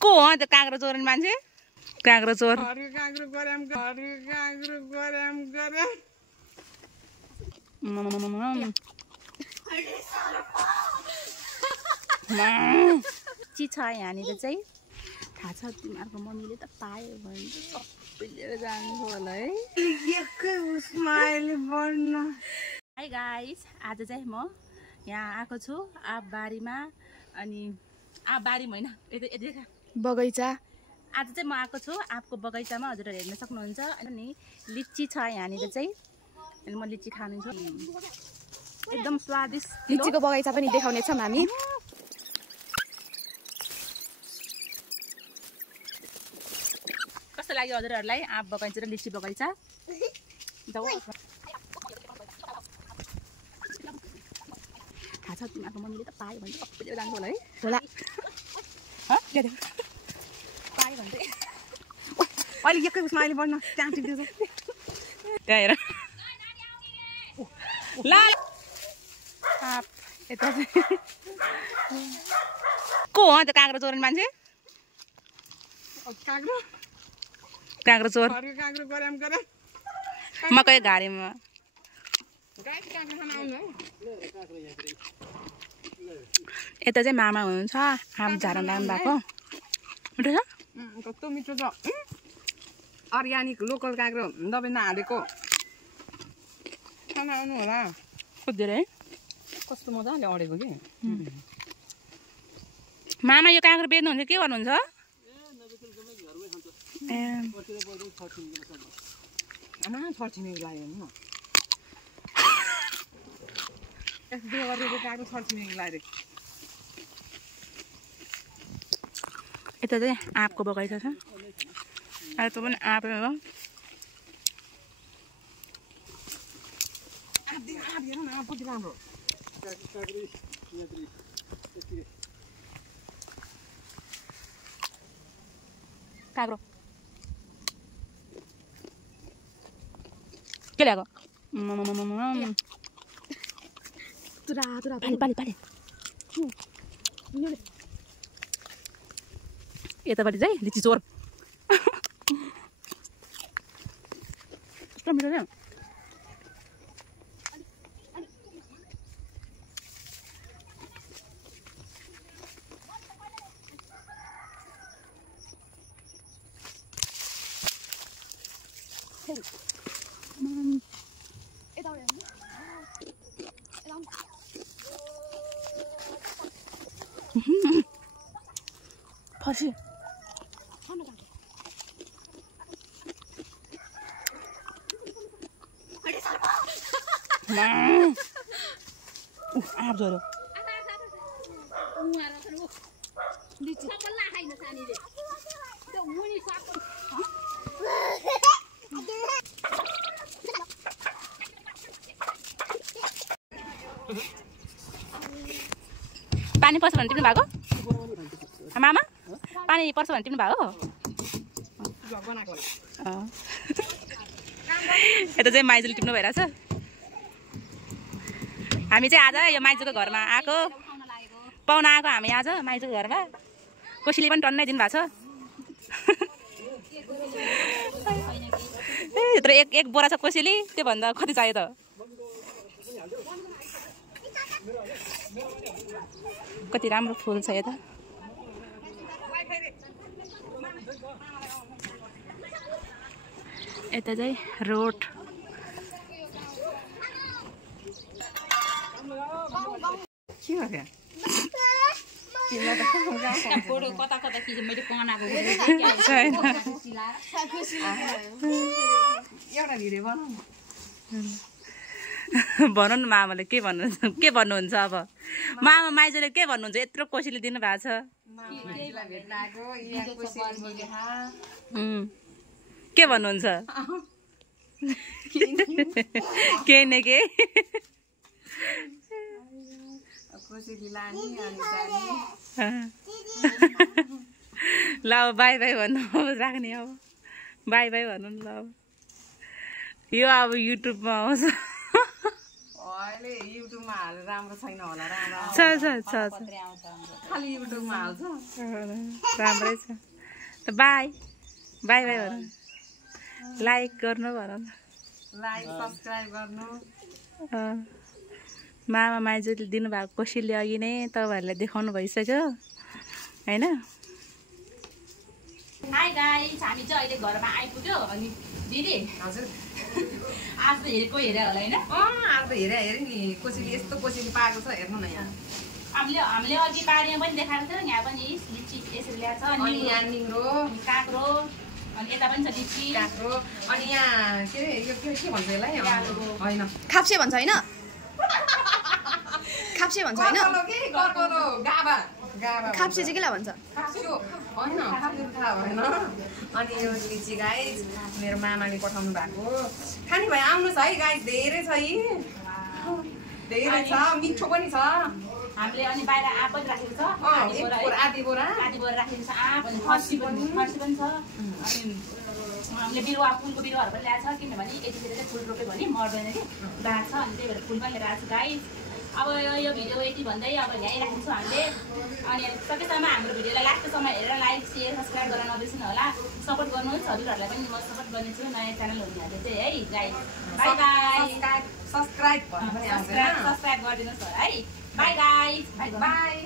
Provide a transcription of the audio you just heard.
को हो त्यो काँक्रो चोर्ने मान्छे? काँक्रो चोर। ची छ यहाँनिर चाहिँ थाहा छ तिमीहरूको मम्मीले त पायो भने सबैले जान्छ होला है। हाई गाइस, आज चाहिँ म यहाँ आएको छु आप बारीमा। अनि आप बारीमा होइन, यता बगैँचा। आज चाहिँ म आएको छु आपको बगैँचामा, हजुरहरू हेर्न सक्नुहुन्छ। अनि लिची छ यहाँनिर चाहिँ, अनि म लिची खानु छु। एकदम स्वादिष्ट लिचीको बगैँचा पनि देखाउने छौँ हामी। कस्तो लाग्यो हजुरहरूलाई आप बगैँचा र लिची बगैँचा? थाहा छ तिमीहरूको मम्मीले त पायो भने सबैले जान्छ होला है। होला पायो भने चाहिँ अहिले एकै उसमा अहिले बढ्न त्यहाँ टिप्दैछ त्यहाँ हेर। ल यता चाहिँ को हो त्यो काँक्रो चोर्ने मान्छे? काँक्रो चोर। मकै घारीमा यता चाहिँ मामा हुनुहुन्छ, आम झार्न लाग्नु भएको। मिठो छ? कस्तो मिठो छ। अर्ग्यानिक लोकल काँक्रो दबाई नहालेको। खाना आउनु होला। कति धेरै है? कस्तो मजाले अडेको कि। मामा यो काँक्रो बेच्नुहुन्छ के गर्नुहुन्छ? आमा छर्छिमेको लाग्यो नि। यस्तो गरेको काँक्रो छर्छिमेको लाग्यो। यता चाहिँ आँपको बगैँचा छ। अहिले त पनि आँपै हो। काँक्रो के ल्याएको? यतापट्टि चाहिँ लिची चोर। कस्तो मिठो छ। फर्सी आँप झऱ्यो। पानी पर्छ भने टिप्नु भएको? मामा पानी पर्छ भने टिप्नु भएको? यता चाहिँ माइजूले टिप्नु भइरहेछ। हामी चाहिँ आज यो माइजूको घरमा आएको, पाहुना आएको हामी आज माइजूको घरमा। कोसीले पनि टन्नै दिनु भएको छ। यत्रो एक बोरा छ कोसीले, त्योभन्दा कति चाहियो त? कति राम्रो फुल छ यता। यता चाहिँ रोड। भनौँ न मामाले के भन्नुहुन्छ अब? मामा माइजूले के भन्नुहुन्छ? यत्रो कोसीले दिनु भएको छ। के भन्नुहुन्छ? केही न केही। ल बाई बाई भन्नु राख्ने अब। बाई बाई भन्नु ल। यो अब युट्युबमा आउँछ। अहिले युट्युबमा हालेर राम्रो छैन होला राम्रो छ खालि युट्युबमा हाल्छ राम्रै छ त बाई बाई बाई भन लाइक गर्नु भन लाइक सब्स्क्राइब गर्नु मामा माइजूले दिनुभएको कोसीले अघि नै तपाईँहरूलाई देखाउनु भइसक्यो होइन हाई गाइस हामी चाहिँ अहिले घरमा आइपुग्यो अनि दिदी हजुर आज त हेरेको हेरे होला होइन आज त हेरे नि कोसेली यस्तो कोसेली पाएको छ हेर्नु न यहाँ हामीले अघि बारीमा पनि देखाएको थियो यहाँ पनि लिची यसरी ल्याएको छ अनि यहाँ निङ्रो काँक्रो अनि यता पनि छ लिची काँक्रो अनि यहाँ के अरे यो के भन्छ यसलाई होइन खाप्से भन्छ होइन खाप्से भन्छ होइन गाबा खाप्से चाहिँ केलाई भन्छ होइन थाहा भएन अनि यो लिची गाइस मेरो मामाले पठाउनु भएको खाने भए आउनुहोस् है गाइस धेरै छ यी धेरै छ मिठो पनि छ हामीले अनि बाहिर आँप पनि राखेको छ आधी बोरा राखेको छ आँप अनि फर्सी पनि छ अनि हामीले बिरुवा फुलको बिरुवाहरू पनि ल्याएको छ किनभने यतिखेर चाहिँ फुल रोप्यो भने मर्दैन कि दाग छ अनि त्यही भएर फुल पनि लिएर आएको छ गाइस अब यो भिडियो यति भन्दै अब ल्याइराखेको छौँ हामीले अनि सकेसम्म हाम्रो भिडियोलाई लास्टसम्म हेरेर लाइक सेयर सब्सक्राइब गर्न नबिर्सिनु होला सपोर्ट गर्नुहोस् हजुरहरूलाई पनि म सपोर्ट गर्नेछु नयाँ च्यानल हुनेहरूले चाहिँ है गाइस बाई बाई सब्सक्राइब गरिदिनुहोस् है बाई गाइस बाई